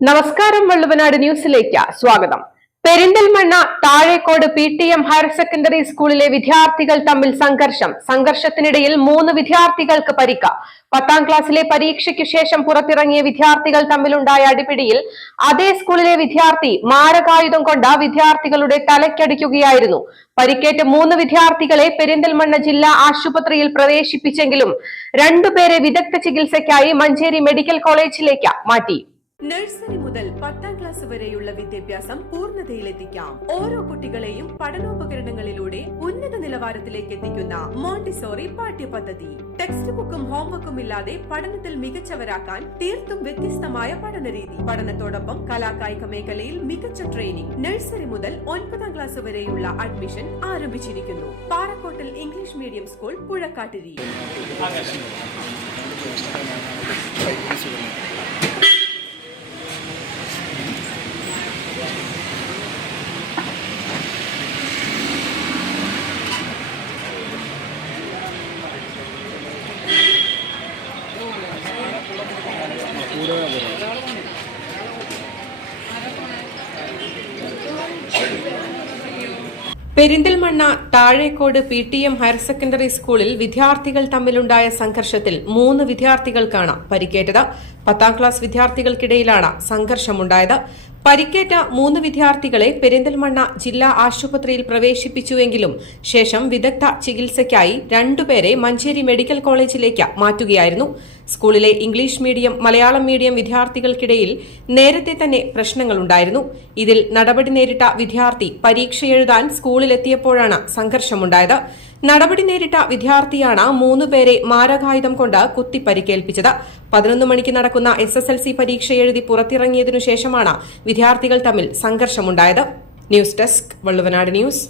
നമസ്കാരം വള്ളുവനാട് ന്യൂസിലേക്ക് സ്വാഗതം. Perinthalmanna Thazhekode P T M higher secondary സ്കൂളിലെ വിദ്യാർത്ഥികൾ തമ്മിൽ സംഘർഷം. സംഘർഷത്തിനിടയിൽ മൂന്ന് വിദ്യാർത്ഥികൾക്ക് പരിക്ക. പത്താം ക്ലാസ്സിലെ പരീക്ഷയ്ക്ക് ശേഷം പുറത്തിറങ്ങിയ വിദ്യാർത്ഥികൾ തമ്മിലുണ്ടായ അടിപിടിയിൽ അതേ സ്കൂളിലെ വിദ്യാർത്ഥി മാരകായുധം കൊണ്ട് വിദ്യാർത്ഥികളുടെ തലയ്ക്കടിക്കുകയായിരുന്നു. പരിക്കേറ്റ മൂന്ന് വിദ്യാർത്ഥികളെ പെരിന്തൽമണ്ണ ജില്ലാ ആശുപത്രിയിൽ പ്രവേശിപ്പിച്ചെങ്കിലും രണ്ടുപേരെ വിദഗ്ധ ചികിത്സയ്ക്കായി മഞ്ചേരി മെഡിക്കൽ കോളേജിലേക്ക് മാറ്റി. നഴ്സറി മുതൽ പത്താം ക്ലാസ് വരെയുള്ള വിദ്യാഭ്യാസം പൂർണതയിലെത്തിക്കാം. ഓരോ കുട്ടികളെയും പഠനോപകരണങ്ങളിലൂടെ ഉന്നത നിലവാരത്തിലേക്ക് എത്തിക്കുന്ന മോണ്ടിസോറി പാഠ്യപദ്ധതി. ടെക്സ്റ്റ് ബുക്കും ഹോംവർക്കും ഇല്ലാതെ പഠനത്തിൽ മികച്ചവരാക്കാൻ തീർത്തും വ്യത്യസ്തമായ പഠനരീതി. പഠനത്തോടൊപ്പം കലാകായിക മേഖലയിൽ മികച്ച ട്രെയിനിംഗ് നഴ്സറി മുതൽ ഒൻപതാം ക്ലാസ് വരെയുള്ള അഡ്മിഷൻ ആരംഭിച്ചിരിക്കുന്നു. പാറക്കോട്ടിൽ English medium school Puzhakkattiri. Perinthalmanna Thazhekode P T M higher secondary സ്കൂളിൽ വിദ്യാർത്ഥികൾ തമ്മിലുണ്ടായ സംഘർഷത്തിൽ മൂന്ന് വിദ്യാർത്ഥികൾക്കാണ് പരിക്കേറ്റത്. പത്താം ക്ലാസ് വിദ്യാർത്ഥികൾക്കിടയിലാണ് സംഘർഷമുണ്ടായത്. പരിക്കേറ്റ മൂന്ന് വിദ്യാർത്ഥികളെ പെരിന്തൽമണ്ണ ജില്ലാ ആശുപത്രിയിൽ പ്രവേശിപ്പിച്ചുവെങ്കിലും ശേഷം വിദഗ്ധ ചികിത്സയ്ക്കായി രണ്ടുപേരെ മഞ്ചേരി മെഡിക്കൽ കോളേജിലേക്ക് മാറ്റുകയായിരുന്നു. സ്കൂളിലെ ഇംഗ്ലീഷ് മീഡിയം മലയാളം മീഡിയം വിദ്യാർത്ഥികൾക്കിടയിൽ നേരത്തെ തന്നെ പ്രശ്നങ്ങളുണ്ടായിരുന്നു. ഇതിൽ നടപടി നേരിട്ട വിദ്യാർത്ഥി പരീക്ഷ എഴുതാൻ സ്കൂളിലെത്തിയപ്പോഴാണ് സംഘർഷമുണ്ടായത്. നടപടി നേരിട്ട വിദ്യാർത്ഥിയാണ് മൂന്നുപേരെ മാരകായുധം കൊണ്ട് കുത്തി പരിക്കേൽപ്പിച്ചത് പതിനൊന്ന് മണിക്ക് നടക്കുന്ന എസ് എസ് എൽ സി പരീക്ഷ എഴുതി പുറത്തിറങ്ങിയതിനു ശേഷമാണ് വിദ്യാർത്ഥികൾ തമ്മിൽ സംഘർഷമുണ്ടായത്. News desk Valluvanad news.